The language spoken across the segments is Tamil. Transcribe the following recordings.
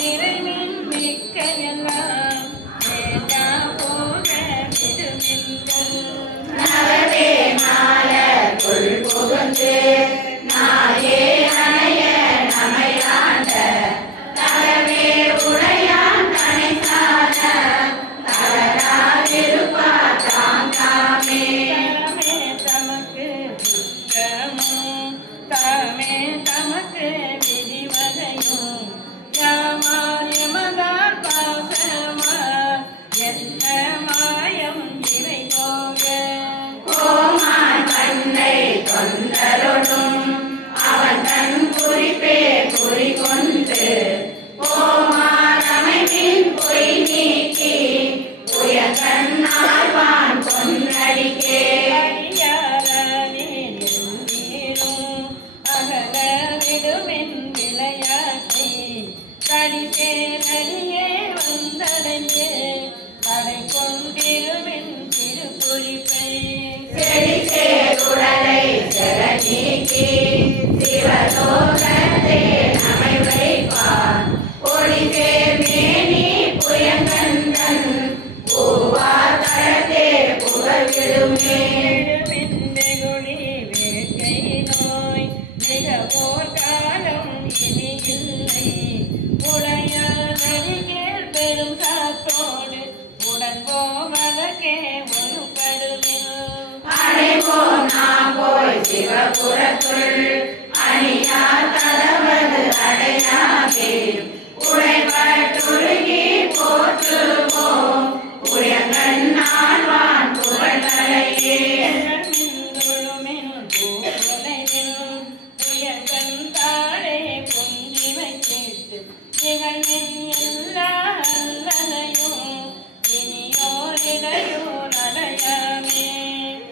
நிறைவின் மிக்க எல்லாம் வேண்டா போக விடுமின்கள் நகவே நாள கொள் புகுந்து நாயே அணைய நமையாண்ட தகவே உடையான் தனை சாத தகராதிருப்பா தாம் தாமே தமக்கு புத்தமும் தாமே தமக்கு விதிவதையும் யாமார் எமதார் பாசமார் என்ன மாயம் இவை போக கோமான் தன்னை தொந்தரொடும் அவன் தன் குறிப்பே குறிகொண்டு கோமாரமையின் பொய் நீக்கி புயங்கண்ணாழ்வான் பொன்னடிக்கே அகல விடுமென் விளையாட்டை கடிசேனடியே வந்தடைந்து அதை கொண்டிருமென் திருக்குறிப்பை செடிசேருடலை செலநீக்கி சிவலோகத்தே நமை வைப்பான் பொடிசேர் மேனி புயங்கந்தன் பூவார் தளத்தே புகழ் விடுமே வெகுளி வேட்கை நோய் மிகவோர் காலம் இனி இல்லை உடையானடிக்கேள் பெரும் சாத்தோடு உடன் போவதற்கே ஒரு படுமில் அனைவோம் நாம் போய் சிவபுரத்துள் அணியார் கதவது அடையாதே உடைபட்டுருகி போற்றுவோம் உயங்கண்ணாழ்வான் புகழ்களையே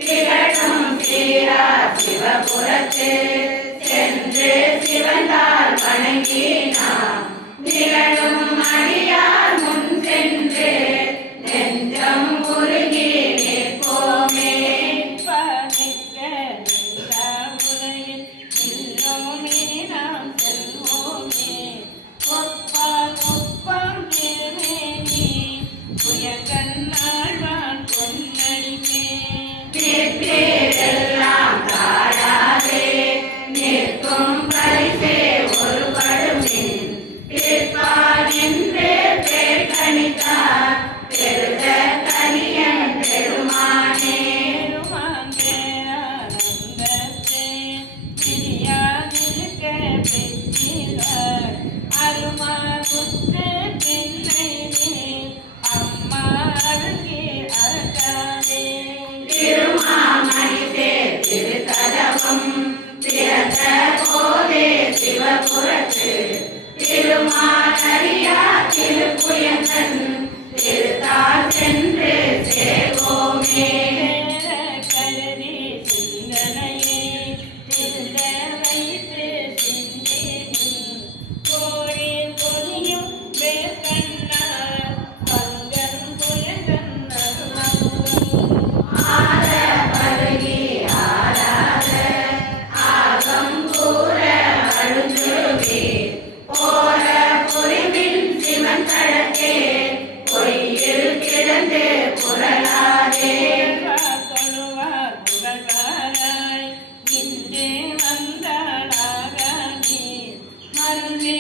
திகழும் சீரா சிவபுரத்து சென்று சிவந்தால் வணங்கினார் நிகழும் அடியார் முன் சென்று நெஞ்சம் உருகி நிற்போமே நிற்பேரெல்லாம் தாழாதே நிற்கும் பரிசே ஒரு படுமின் பிற்பால் நின்றே பேர் கணித்தார் பெருத கனியன் பெருமானே திருமாமணிசே திருக்கதவம் திறந்த போதே சிவபுரத்து திருமாலரியா திருப்புயங்கன் திருத்தாள் சென்று சேவோமே ஆத பருகி ஆராத ஆகம் கூற அழுந்துருகி போர புரிமின் சிவன் தடத்தே பொய்யில் கிடந்து புரளாதே இன்றே வந்தாளாக மருந்தே